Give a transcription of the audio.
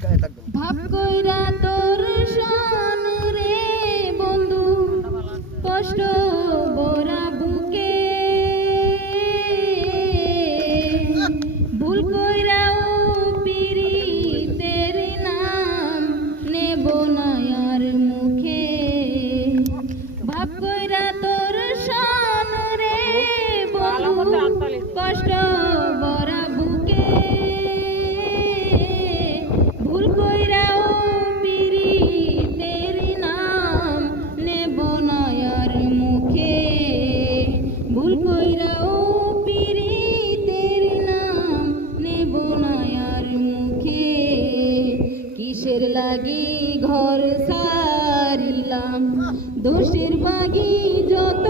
ভাব কইরা তোর শান রে বন্ধু কষ্ট বরা বুকে ভুল কইরাও পীড়িতের নাম নেব না আর মুখে ভাব কইরা তোর শান রে বন্ধু কষ্ট বরা বুকে ভুল কইরাও পীড়িতের নাম নেব না আর মুখে ভুল কইরাও পীড়িতের নাম নেব না আর মুখে কিসের লাগি ঘর সারিলাম দোষের বাগি যত